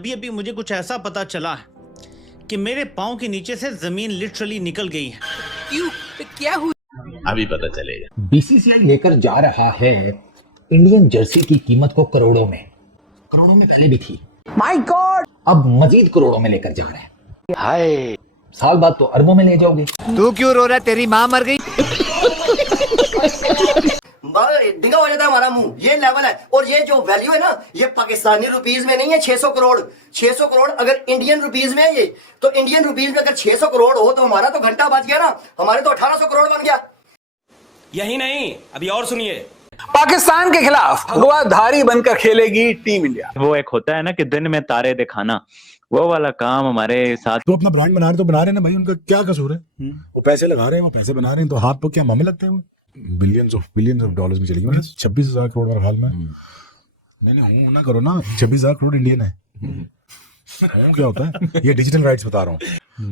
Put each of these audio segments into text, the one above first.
अभी अभी मुझे कुछ ऐसा पता चला कि मेरे पाँव के नीचे से जमीन लिटरली निकल गई है। क्यों? क्या हुआ? अभी पता चलेगा। बीसीसीआई लेकर जा रहा है इंडियन जर्सी की कीमत को करोड़ों में पहले भी थी। My God! अब मजीद करोड़ों में लेकर जा रहे हैं। हाय, साल बाद तो अरबों में ले जाओगे। तू क्यों रो रहा है? तेरी माँ मर गई। डिंगा हो जाता है हमारा मुंह। ये लेवल है। और ये जो वैल्यू है ना, ये पाकिस्तानी रुपीज में नहीं है। 600 करोड़ अगर इंडियन रुपीज में है ये, तो इंडियन रुपीज में अगर 600 करोड़ हो तो हमारा तो घंटा बच गया ना। हमारे तो 1800 करोड़ बन गया। यही नहीं, अभी और सुनिए। पाकिस्तान के खिलाफ भगवाधारी बनकर खेलेगी टीम इंडिया। वो एक होता है ना कि दिन में तारे दिखाना, वो वाला काम हमारे साथ। तो अपना ब्रांड बना रहे तो बना रहे ना भाई, उनका क्या कसूर है? वो पैसे लगा रहे हैं, वो पैसे बना रहे हैं, तो हाथ तो क्या मामे लगते हैं? बिलियंस ऑफ डॉलर्स में चलेगी। मतलब 26,000 करोड़ मेरे ख्याल में। मैंने हूं ना करो ना, 26,000 करोड़ इंडियन है। क्या होता है ये? डिजिटल राइट्स बता रहा हूँ।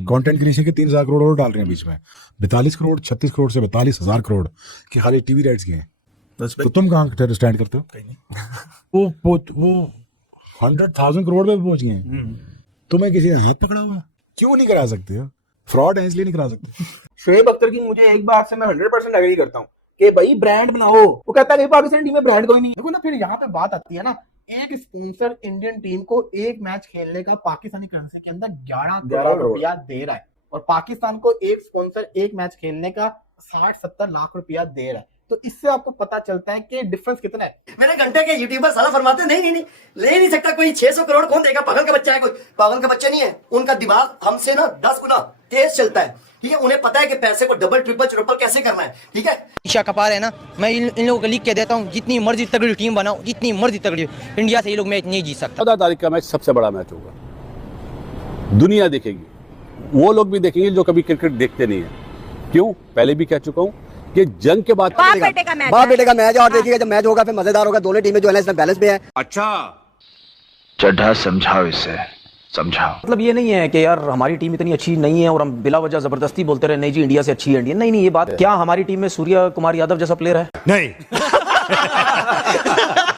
कंटेंट क्रिएशन के 3,000 करोड़ और डाल रहे हैं बीच में। 42 करोड़ 36 करोड़ से 42,000 करोड़ की खाली टीवी राइट्स की हैं। तो तुम कहाँ स्टैंड करते हो? वो 100,000 करोड़ पे पहुंच गए हैं। तुम्हें किसी ने हाथ पकड़ा हुआ? क्यों नहीं करा सकते हो? फ्रॉड है इसलिए नहीं करा सकते। शोएब अख्तर की मुझे एक बात से मैं 100% एग्री करता हूँ कि भाई ब्रांड बनाओ। वो कहता है कि पाकिस्तान टीम में ब्रांड कोई नहीं है। देखो ना, फिर यहाँ पे बात आती है ना, एक स्पॉन्सर इंडियन टीम को एक मैच खेलने का पाकिस्तानी करेंसी के अंदर 11 करोड़ रुपया दे रहा है, और पाकिस्तान को एक स्पॉन्सर एक मैच खेलने का 60-70 लाख रुपया दे रहा है। तो इससे आपको पता चलता है कि डिफरेंस कितना है। मेरे घंटे के यूट्यूबर साला फरमाते नहीं ले नहीं सकता कोई। 600 करोड़ कौन देगा? पागल का बच्चा है कोई? पागल का बच्चा नहीं है। उनका दिमाग हमसे ना 10 गुना तेज चलता है। ठीक है, उन्हें पता है कि पैसे को डबल ट्रिपल चौपल कैसे करना है। ठीक है, ईशा कपार है ना, मैं इन लोगों को लिख के देता हूँ, जितनी मर्जी तगड़ी टीम बनाओ, जितनी मर्जी तगड़ी, इंडिया से ये लोग मैच नहीं जीत सकता। 14 तारीख का मैच सबसे बड़ा मैच होगा। दुनिया देखेगी, वो लोग भी देखेंगे जो कभी क्रिकेट देखते नहीं है। क्यों? पहले भी कह चुका हूँ कि जंग के बाद बाप बेटे का मैच है, और देखिएगा जब मैच होगा फिर मजेदार होगा। दोनों टीमें जो है इसमें बैलेंस पे है। अच्छा चड्ढा समझाओ, इसे समझाओ। मतलब ये नहीं है कि यार हमारी टीम इतनी अच्छी नहीं है और हम बिला वजह जबरदस्ती बोलते रहे नहीं जी इंडिया से अच्छी है इंडिया। नहीं, ये बात क्या हमारी टीम में सूर्य कुमार यादव जैसा प्लेयर है? नहीं।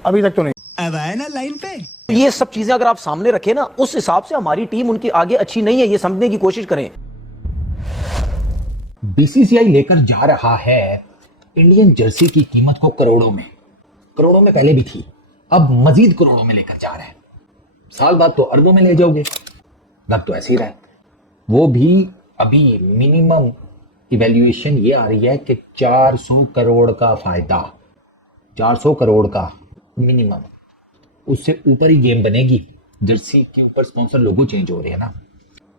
अभी तक तो नहीं। अब आए ना लाइन पे। ये सब चीजें अगर आप सामने रखें ना, उस हिसाब से हमारी टीम उनकी आगे अच्छी नहीं है, ये समझने की कोशिश करें। बीसीसीआई लेकर जा रहा है इंडियन जर्सी की कीमत को करोड़ों में पहले भी थी। अब मजीद करोड़ों में लेकर जा रहे हैं। साल बाद तो अरबों में ले जाओगे। लग तो ऐसे ही रहा है। वो भी अभी मिनिमम इवैल्यूएशन ये आ रही है कि 400 करोड़ का फायदा, 400 करोड़ का मिनिमम। उससे ऊपर ही गेम बनेगी। जर्सी के ऊपर स्पॉन्सर लोगो चेंज हो रहे हैं ना।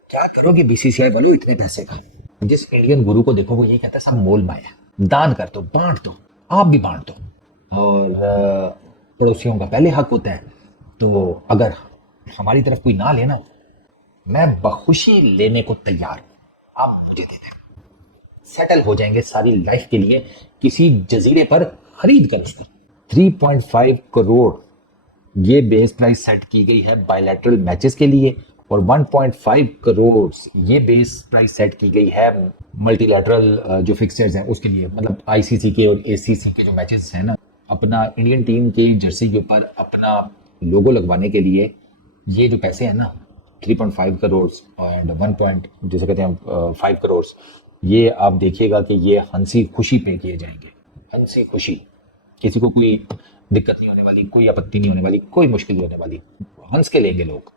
क्या करोगे बीसीसीआई वालों इतने पैसे का? जिस इंडियन गुरु को देखो वो ये कहता है सब मोल माया, दान कर दो, बांट दो, आप भी बांट दो। और पड़ोसियों का पहले हक होता है। तो अगर हमारी तरफ कोई ना लेना, मैं बखुशी लेने को तैयार हूं। आप मुझे दे दें, सेटल हो जाएंगे सारी लाइफ के लिए किसी जजीरे पर खरीद कर उसका। 3.5 करोड़ ये बेस प्राइस सेट की गई है बायलैटरल मैचेस के लिए, और 1.5 करोड़ ये बेस प्राइस सेट की गई है मल्टीलैटरल जो फिक्सचर्स हैं उसके लिए। मतलब आईसीसी के और एसीसी के जो मैचेस हैं ना, अपना इंडियन टीम के जर्सी के ऊपर अपना लोगो लगवाने के लिए ये जो पैसे हैं ना 3.5 करोड़ एंड 1. जैसे कहते हैं 5 करोड़, ये आप देखिएगा कि ये हंसी खुशी पे किए जाएंगे। हंसी खुशी, किसी को कोई दिक्कत नहीं होने वाली, कोई आपत्ति नहीं होने वाली, कोई मुश्किल नहीं होने वाली। हंस के लेंगे लोग।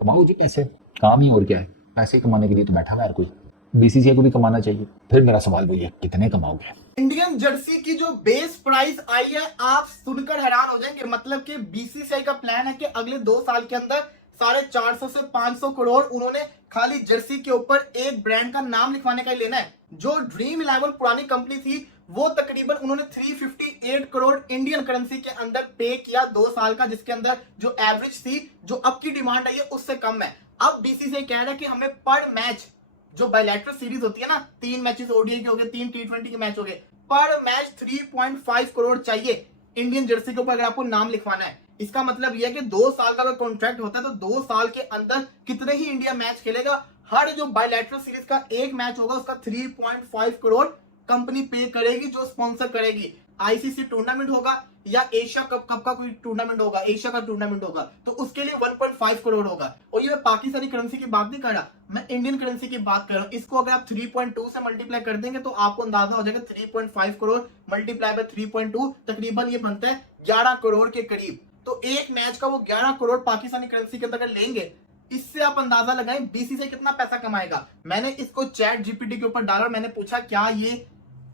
कमाओ जी पैसे, काम ही और क्या है। पैसे कमाने के लिए तो बैठा हुआ है हर कोई। बीसीसीआई को भी कमाना चाहिए। फिर मेरा सवाल वही है, कितने कमाओगे? इंडियन जर्सी की जो बेस प्राइस आई है, आप सुनकर हैरान हो जाएंगे। मतलब कि बीसीसीआई का प्लान है कि अगले 2 साल के अंदर 450 से 500 करोड़ उन्होंने खाली जर्सी के ऊपर एक ब्रांड का नाम लिखवाने का ही लेना है। जो ड्रीम 11 पुरानी कंपनी थी, वो तकरीबन उन्होंने 358 करोड़ इंडियन करेंसी के अंदर पे किया 2 साल का, जिसके अंदर जो एवरेज थी, जो अब की डिमांड आई है उससे कम है। अब बीसीसीआई कह रहा है कि हमें पर मैच, जो बायलैटरल सीरीज होती है ना, 3 मैचेस ओडीआई के हो गए, 3 T20 के मैच हो गए, पर मैच 3.5 करोड़ चाहिए इंडियन जर्सी के ऊपर अगर आपको नाम लिखवाना है। इसका मतलब यह है कि 2 साल का अगर कॉन्ट्रैक्ट होता है तो 2 साल के अंदर कितने ही इंडिया मैच खेलेगा। हर जो बायलैटरल सीरीज का एक मैच होगा उसका 3.5 करोड़ कंपनी पे करेगी, जो स्पॉन्सर करेगी। आईसीसी टूर्नामेंट होगा या एशिया कप का कोई टूर्नामेंट होगा, एशिया का टूर्नामेंट होगा, तो उसके लिए 1.5 करोड़ होगा। और ये मैं पाकिस्तानी करेंसी की बात नहीं कर रहा, मैं इंडियन करेंसी की बात कर रहा हूँ। इसको अगर आप 3.2 से मल्टीप्लाई कर देंगे तो आपको अंदाजा हो जाएगा 3.5 करोड़ मल्टीप्लाई बाय 3.2 तकरीबन ये बनता है 11 करोड़ के करीब। तो एक मैच का वो 11 करोड़ पाकिस्तानी करेंसी के अंदर लेंगे, इससे आप अंदाजा लगाएं बीसीसीआई कितना पैसा कमाएगा। मैंने इसको चैट जीपीटी के ऊपर डाला, मैंने पूछा क्या ये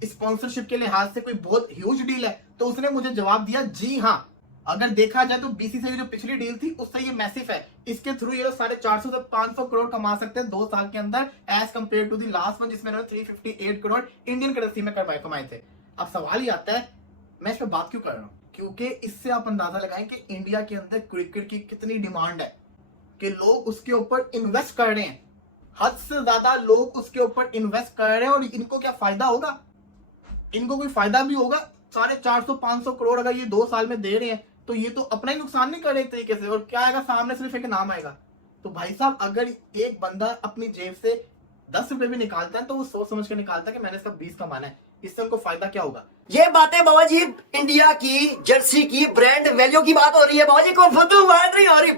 स्पॉन्सरशिप के लिहाज से कोई बहुत ह्यूज डील है, तो उसने मुझे जवाब दिया जी हाँ। अगर देखा जाए तो बीसीसीआई जो पिछली डील थी उससे ये मैसिव है। इसके थ्रू ये लोग 450 से 500 करोड़ कमा सकते हैं 2 साल के अंदर, as compare to the last one जिसमें इन्होंने 358 करोड़ इंडियन करेंसी में कमाए थे। अब सवाल ये आता है, मैं इस पर बात क्यों कर रहा हूँ, क्योंकि इससे आप अंदाजा लगाएं कि इंडिया के अंदर क्रिकेट की कितनी डिमांड है, कि लोग उसके ऊपर इन्वेस्ट कर रहे हैं, हद से ज्यादा लोग उसके ऊपर इन्वेस्ट कर रहे हैं। और इनको क्या फायदा होगा, इनको कोई फायदा भी होगा। 450-500 करोड़ अगर ये 2 साल में दे रहे हैं तो ये तो अपना ही नुकसान नहीं कर रहे एक तरीके से, और क्या आएगा सामने, सिर्फ एक नाम आएगा। तो भाई साहब अगर एक बंदा अपनी जेब से 10 रुपए भी निकालता है तो वो सोच समझ कर निकालता है कि मैंने इसका 20 कमाना है, इससे उनको फायदा क्या होगा। ये बातें बाबा जी इंडिया की जर्सी की ब्रांड वैल्यू की बात हो रही है बाबा जी, कोई फतू बात नहीं हो रही।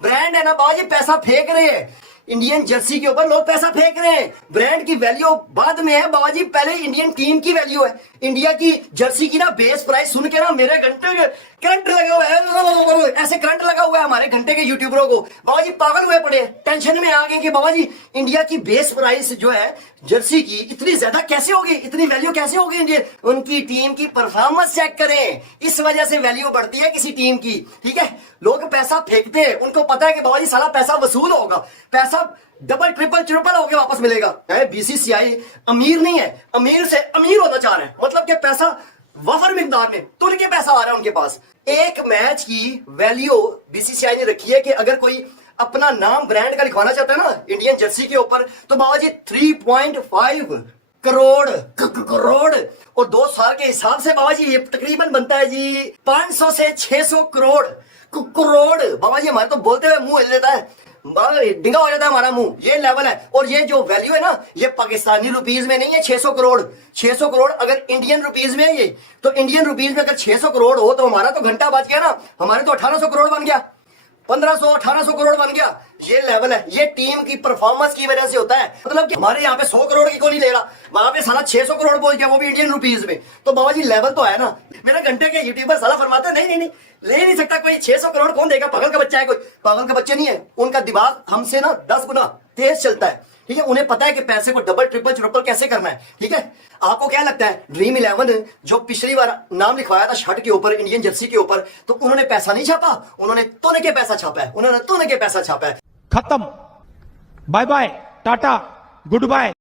ब्रांड है ना बाबा जी, पैसा फेंक रहे हैं इंडियन जर्सी के ऊपर, लोग पैसा फेंक रहे हैं। ब्रांड की वैल्यू बाद में है बाबा जी, पहले इंडियन टीम की वैल्यू है। इंडिया की जर्सी की ना बेस प्राइस सुन के ना मेरे घंटे करंट लगा हुआ है, ऐसे करंट लगा हुआ है हमारे घंटे के यूट्यूबरों को। बाबा जी पागल हुए पड़े, टेंशन में आ गए कि बाबा जी इंडिया की बेस प्राइस जो है जर्सी की इतनी ज्यादा कैसे होगी, इतनी वैल्यू कैसे होगी इंडियन। उनकी टीम की परफॉर्मेंस चेक करें, इस वजह से वैल्यू बढ़ती है किसी टीम की। ठीक है, लोग पैसा फेंकते हैं, उनको पता है कि बाबा जी सारा पैसा वसूल होगा, पैसा डबल ट्रिपल ट्रिपल होके वापस मिलेगा। बीसीसीआई अमीर नहीं है, अमीर से अमीर होना चाह रहे हैं, मतलब कि पैसा वफर मिकदार में तुल के पैसा आ रहा है उनके पास। एक मैच की वैल्यू बीसीसीआई ने रखी है कि अगर कोई अपना नाम ब्रांड का लिखवाना चाहता है ना इंडियन जर्सी के ऊपर, तो बाबा जी 3.5 करोड़ और 2 साल के हिसाब से बाबा जी ये तकरीबन बनता है जी 500 से 600 करोड़। बाबा जी हमारे तो बोलते हुए मुंह हिल लेता है, डिंगा हो जाता है हमारा मुंह। ये लेवल है, और ये जो वैल्यू है ना ये पाकिस्तानी रुपीज में नहीं है। 600 करोड़ अगर इंडियन रुपीज में है ये, तो इंडियन रुपीज में अगर 600 करोड़ हो तो हमारा तो घंटा बच गया ना, हमारे तो 1800 करोड़ बन गया, 1500-1800 करोड़ बन गया। ये लेवल है, ये टीम की परफॉर्मेंस की वजह से होता है। मतलब कि हमारे यहाँ पे 100 करोड़ की को नहीं ले रहा, वहां पे साला 600 करोड़ बोल गया, वो भी इंडियन रुपीज में। तो बाबा जी लेवल तो है ना। मेरे घंटे के यूट्यूबर साला फरमाते हैं नहीं ले नहीं सकता कोई, 600 करोड़ कौन देगा, पागल का बच्चा है कोई। पागल का बच्चे नहीं है, उनका दिमाग हमसे ना 10 गुना तेज चलता है। ठीक है, उन्हें पता है कि पैसे को डबल ट्रिपल कैसे करना है। ठीक है, आपको क्या लगता है ड्रीम 11 जो पिछली बार नाम लिखवाया था शर्ट के ऊपर इंडियन जर्सी के ऊपर, तो उन्होंने पैसा नहीं छापा, उन्होंने तोने के पैसा छापा है, उन्होंने तोने के पैसा छापा है। खत्म, bye bye, tata, good bye.